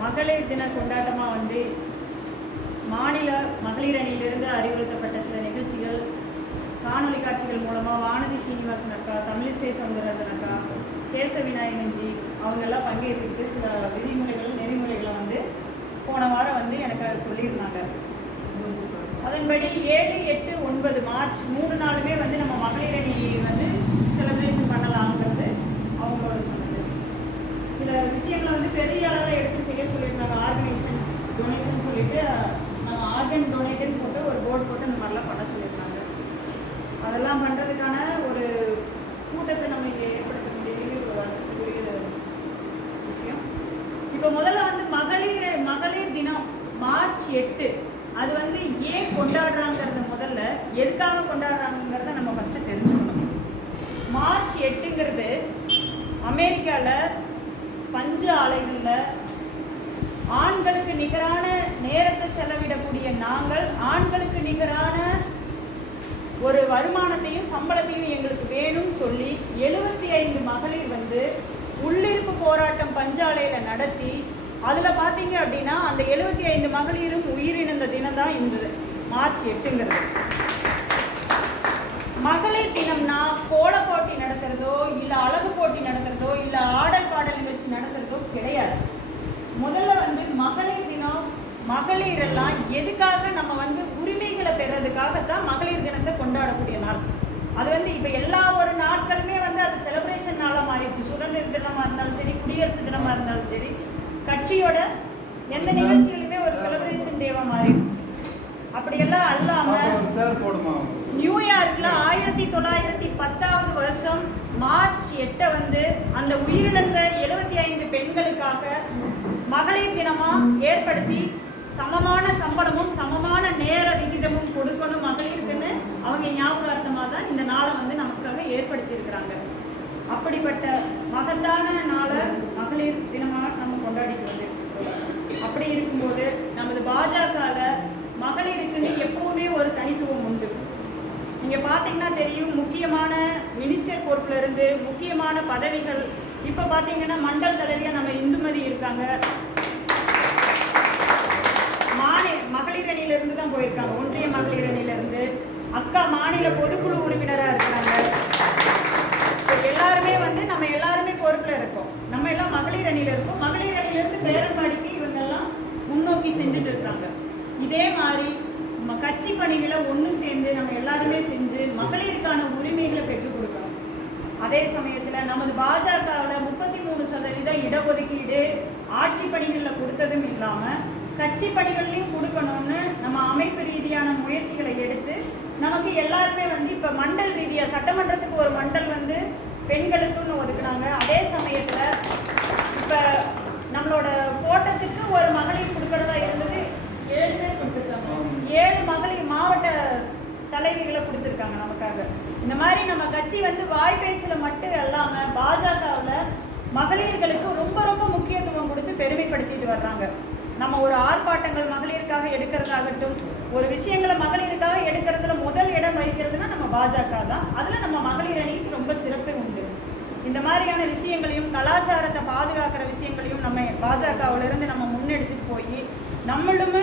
மகளிர் தின கொண்டாட்டமாக வந்து மாநில மகளிர் அணியிலிருந்து அறிவுறுத்தப்பட்ட சில நிகழ்ச்சிகள் காணொலி காட்சிகள் மூலமாக வானதி சீனிவாசன் அக்கா தமிழிசை சவுந்தரராஜன் அக்கா கேச விநாயகன்ஜி அவங்கெல்லாம் பங்கேற்றுக்கிட்டு சில விதிமுறைகள் நெறிமுறைகளை வந்து போன வாரம் வந்து எனக்கு சொல்லியிருந்தாங்க. அதன்படி ஏழு எட்டு ஒன்பது மார்ச் மூணு நாள் வந்து நம்ம மகளிர் அணி வந்து செலிப்ரேஷன் பண்ணலாங்கிறது அவங்களோட சொன்னது சில விஷயங்களை வந்து பெரிய அளவில் எடுத்து செய்ய சொல்லியிருந்தாங்க ஆர்கனைசேஷன் டொனேஷன் சொல்லிட்டு நாங்கள் ஆர்கன் டொனேஷன் போட்டு ஒரு போர்டு போட்டு இந்த மாதிரிலாம் பண்ண சொல்லியிருந்தாங்க அதெல்லாம் பண்ணுறதுக்கான ஒரு கூட்டத்தை நம்ம இங்கே ஏற்படுத்த வேண்டியது ஒரு வருத்தத்துக்குரிய விஷயம். இப்போ முதல்ல வந்து மகளிர் மகளிர் தினம் மார்ச் எட்டு. அது வந்து ஏன் கொண்டாடுறாங்கிறத முதல்ல எதுக்காக கொண்டாடுறாங்கிறத நம்ம ஃபஸ்ட்டு தெரிஞ்சுக்கணும். மார்ச் எட்டுங்கிறது அமெரிக்காவில் பஞ்சு ஆலைகளில் ஆண்களுக்கு நிகரான நேரத்தை செலவிடக்கூடிய நாங்கள் ஆண்களுக்கு நிகரான ஒரு வருமானத்தையும் சம்பளத்தையும் எங்களுக்கு வேணும்னு சொல்லி எழுபத்தி ஐந்து மகளிர் வந்து உள்ளிருப்பு போராட்டம் பஞ்சாலையில் நடத்தி அதில் பார்த்தீங்க அப்படின்னா அந்த எழுபத்தி ஐந்து மகளிரும் உயிரிழந்த தினம் தான் இந்த மார்ச் எட்டுங்கிறது. மகளிர் தினம்னா கோல போட்டி நடத்துறதோ இல்லை அழகு போட்டி நடத்துறதோ இல்லை ஆடல் பாடல் நிகழ்ச்சி நடத்துறதோ கிடையாது முதல்ல வந்து மகளிர் தினம் மகளிர் எல்லாம் எதுக்காக நம்ம வந்து உரிமைகளை பெறதுக்காகத்தான் மகளிர் தினத்தை கொண்டாடக்கூடிய நாள். அது வந்து இப்போ எல்லா ஒரு நாட்களுமே வந்து அது செலிப்ரேஷன் நாளாக மாறிடுச்சு. சுதந்திர தினமாக இருந்தாலும் சரி குடியரசு தினமாக இருந்தாலும் சரி கட்சியோட எந்த நிகழ்ச்சிகளுமே ஒரு செலிப்ரேஷன் டேவாக மாறிடுச்சு. அப்படியெல்லாம் போடுமா? நியூயார்க்ல ஆயிரத்தி தொள்ளாயிரத்தி பத்தாவது வருஷம் மார்ச் எட்டை வந்து அந்த உயிரிழந்த எழுபத்தி ஐந்து பெண்களுக்காக மகளிர் தினமா ஏற்படுத்தி சமமான சம்பளமும் சமமான நேர விகிதமும் கொடுக்கணும் மகளிருக்குன்னு அவங்க ஞாபகார்த்தமாக தான் இந்த நாளை வந்து நமக்காக ஏற்படுத்தி அப்படிப்பட்ட மகத்தான நாளை மகளிர் தினமாக நம்ம கொண்டாடிக்கிறது அப்படி இருக்கும்போது நமது பாஜகவில் மகளிருக்குன்னு எப்பவுமே ஒரு தனித்துவம் உண்டு. நீங்கள் பார்த்தீங்கன்னா தெரியும் முக்கியமான மினிஸ்டர் பொறுப்புல இருந்து முக்கியமான பதவிகள் இப்ப பாத்தீங்கன்னா மண்டல் தலைவியாக நம்ம இந்துமதி இருக்காங்க. மாநில மகளிர் அணியில தான் போயிருக்காங்க. ஒன்றிய மகளிர் இருந்து அக்கா மாநில பொதுக்குழு உறுப்பினரா இருக்காங்க இப்ப எல்லாருமே வந்து நம்ம எல்லாருமே பொறுப்புல இருக்கோம். நம்ம எல்லாம் மகளிர் அணியில இருக்கோம். மகளிர் அணியில இருந்து பேரம்பாடிக்கு இவங்க எல்லாம் முன்னோக்கி செஞ்சுட்டு இருக்காங்க. இதே மாதிரி நம்ம கட்சி பணிகளை ஒன்று சேர்ந்து நம்ம எல்லாருமே செஞ்சு மகளிருக்கான உரிமைகளை பெற்றுக் கொடுக்கணும். அதே சமயத்தில் நமது பாஜகவில் முப்பத்தி மூணு சதவீதம் இடஒதுக்கீடு ஆட்சி பணிகளில் கொடுத்ததும் இல்லாமல் கட்சி பணிகள்லையும் கொடுக்கணும்னு நம்ம அமைப்பு ரீதியான முயற்சிகளை எடுத்து நமக்கு எல்லாருமே வந்து இப்போ மண்டல் ரீதியாக சட்டமன்றத்துக்கு ஒரு மண்டல் பெண்களுக்குன்னு ஒதுக்குனாங்க. அதே சமயத்தில் இப்போ நம்மளோட கோட்டத்துக்கு ஒரு மகளிர் கொடுக்கறதா இருந்தது. ஏழு கொடுத்துருக்காங்க. ஏழு மகளிர் மாவட்ட தலைவிகளை கொடுத்துருக்காங்க நமக்காக. இந்த மாதிரி நம்ம கட்சி வந்து வாய் பேச்சில் மட்டும் இல்லாமல் பாஜகவில் மகளிர்களுக்கு ரொம்ப ரொம்ப முக்கியத்துவம் கொடுத்து பெருமைப்படுத்திட்டு வர்றாங்க. நம்ம ஒரு ஆர்ப்பாட்டங்கள் மகளிருக்காக எடுக்கிறதாகட்டும் ஒரு விஷயங்களை மகளிருக்காக எடுக்கிறதுல முதல் இடம் வகிக்கிறதுனா நம்ம பாஜக தான் அதில் நம்ம மகளிர் அணிக்கு ரொம்ப சிறப்பு இந்த மாதிரியான விஷயங்களையும் கலாச்சாரத்தை பாதுகாக்கிற விஷயங்களையும் நம்ம பாஜகவிலிருந்து நம்ம முன்னெடுத்துட்டு போய் நம்மளுமே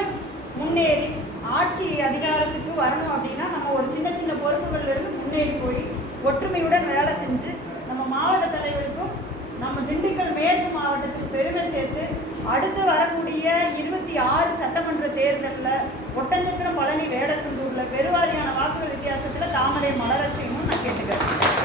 முன்னேறி ஆட்சி அதிகாரத்துக்கு வரணும் அப்படின்னா நம்ம ஒரு சின்ன சின்ன பொறுப்புகள்ல இருந்து முன்னேறி போய் ஒற்றுமையுடன் வேலை செஞ்சு நம்ம மாவட்ட தலைவருக்கும் நம்ம திண்டுக்கல் மேற்கு மாவட்டத்துக்கு பெருமை சேர்த்து அடுத்து வரக்கூடிய இருபத்தி ஆறு சட்டமன்ற தேர்தலில் ஒட்டஞ்சத்திரம் பழனி வேடசந்தூரில் பெருவாரியான வாக்குகள் வித்தியாசத்தில் தாமரை மலராட்சியமும் நான் கேட்டுக்கிறேன்.